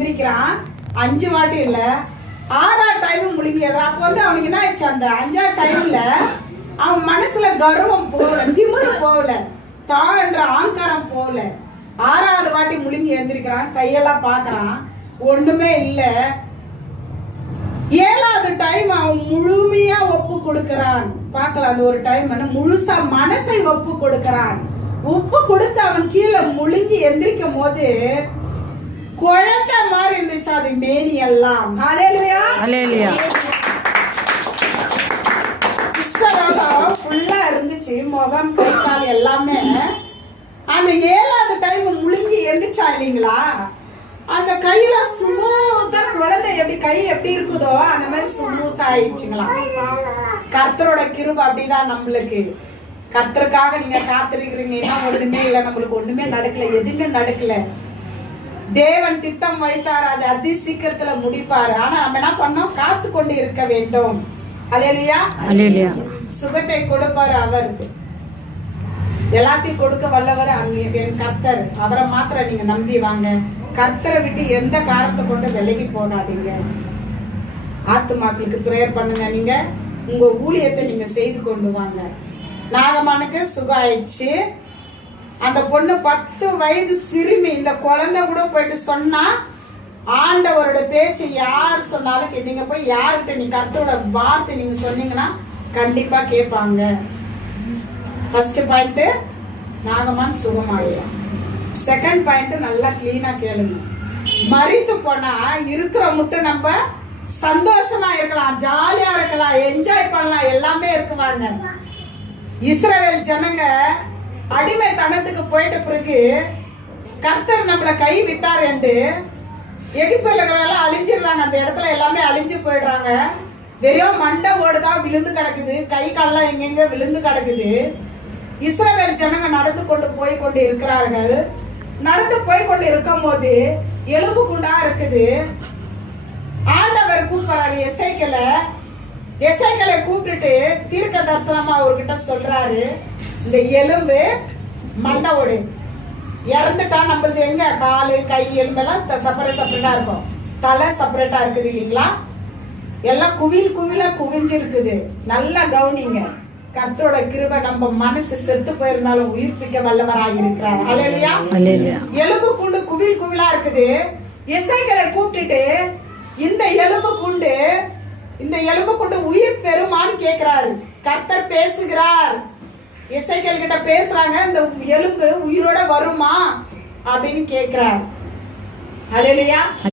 எந்திரிக்கிறான் 5 வாட்டி இல்ல 6ஆவது டைம் முழுங்கியது. அப்ப அவனுக்கு என்ன ஆயிடுச்சு, அந்த 5ஆவது டைம்ல அவன் மனசுல கர்வம் போகல, திமிரு போகல, தாழ்ன்ற ஆங்காரம் போகல. 6ஆவது வாட்டி முழுங்கி எந்திரிக்கிறான், கையெல்லாம் பாக்குறான், ஒண்ணுமே இல்ல. 7ஆவது டைம் அவன் முழுமையா ஒப்பு கொடுக்கிறான். பார்க்கலாம், அந்த ஒரு டைம் முழுசா மனசை ஒப்பு கொடுக்கிறான். ஒப்பு கொடுத்து அவன் கீழே முழுங்கி எந்திரிக்கும் போது குழந்தை மாதிரி இருந்துச்சு அது மேனி எல்லாம். ஃபுல்லா இருந்துச்சு, முகம் கை கால் எல்லாமே. அந்த 7ஆவது டைம் முழுங்கி எந்திரிச்சா இல்லைங்களா, அந்த கையில ஸ்மூத்தா குழந்தை எப்படி கை எப்படி இருக்குதோ அந்த மாதிரி ஸ்மூத்தா ஆயிடுச்சுங்களா. கர்த்தரோட கிருபை அப்படிதான் நம்மளுக்கு. கர்த்தருக்காக நீங்க காத்திருக்கிறீங்கன்னா ஒண்ணுமே இல்லை, நம்மளுக்கு ஒண்ணுமே நடக்கல, எதுவுமே நடக்கல. தேவன் திட்டம் வைத்தார், அது அதி சீக்கிரத்துல முடிப்பாரு. ஆனா நம்ம என்ன பண்ணோம், காத்து கொண்டு இருக்க வேண்டும். அல்லேலூயா. சுகத்தை கொடுப்பாரு அவருக்கு, எல்லாத்தையும் கொடுக்க வல்லவர் என் கர்த்தர். அவரை மாத்திரம் நீங்க நம்பி வாங்க. கர்த்தரை விட்டு எந்த காரணத்தை கொண்டு விலகி போகாதீங்க. ஆத்துமாக்களுக்கு பிரேயர் பண்ணுங்க. நீங்க உங்க ஊழியத்தை நீங்க செய்து கொண்டு வாங்க. நாகமானுக்கு சுகம் ஆயிடுச்சு. அந்த பொண்ணு 10 வயது சிறுமி. இந்த குழந்தை கூட போயிட்டு சொன்னா, ஆண்டவரோட பேச்சு யார் சொன்னாலும் நீங்க போய் யார்கிட்ட நீ கர்த்தரோட வார்த்தை நீங்க சொன்னீங்கன்னா கண்டிப்பா கேட்பாங்க. ஃபர்ஸ்ட் பாயிண்ட், நாகமான் சுகமாயிடும். செகண்ட் பாயிண்ட், நல்லா கிளீனா கேளுங்க. மரித்து போனா இருக்கிற மட்டும் நம்ம சந்தோஷமா இருக்கலாம், ஜாலியா இருக்கலாம், என்ஜாய் பண்ணலாம், எல்லாமே இருக்குவாங்க. இஸ்ரவேல் ஜனங்க அடிமைத்தனத்துக்கு போயிட்ட பிறகு கர்த்தர் நம்மள கை விட்டார் என்று எகிப்துல இருக்கிறவங்க அழிஞ்சிடுறாங்க. அந்த இடத்துல எல்லாமே அழிஞ்சு போயிடுறாங்க. வெறும் மண்டை ஓடுதான் விழுந்து கிடக்குது, கை கால்லாம் எங்கெங்க விழுந்து கிடக்குது. இஸ்ரவேல் ஜனங்க நடந்து கொண்டு போய் கொண்டு இருக்கிறார்கள். நடந்து போய் கொண்டு இருக்கும் போது எலும்பு குண்டா இருக்குது. ஆண்டவர் கூப்பிடுறாரு எசேக்கியேலை கூப்பிட்டுட்டு தீர்க்க தரிசனமா அவர்கிட்ட சொல்றாரு, இந்த எலும்பு மண்டை ஓடு இறந்துட்டா நம்மளது எங்க காலு கை எலும்பெல்லாம் செப்பரேட்டா இருக்கும், தலை செப்பரேட்டா இருக்குது இல்லைங்களா, எல்லாம் குவிலா குவிஞ்சு இருக்குது. நல்லா கவனிங்க. கர்த்தரோட கிருபை நம்ம மனசு செத்து போயிருந்தாலும் உயிர்ப்பிக்க வல்லவராக இருக்கிறார். அல்லேலூயா. எலும்பு குண்டு குவிலா இருக்குது. எசேக்கியேலை கூப்பிட்டுட்டு இந்த எலும்பு குண்டு உயிர் பெறுமான்னு கேக்குறாரு. கர்த்தர் பேசுகிறார். எசேக்கியேல் கிட்ட பேசுறாங்க, இந்த எலும்பு உயிரோட வருமா அப்படின்னு கேக்குறாரு. அல்லேலூயா.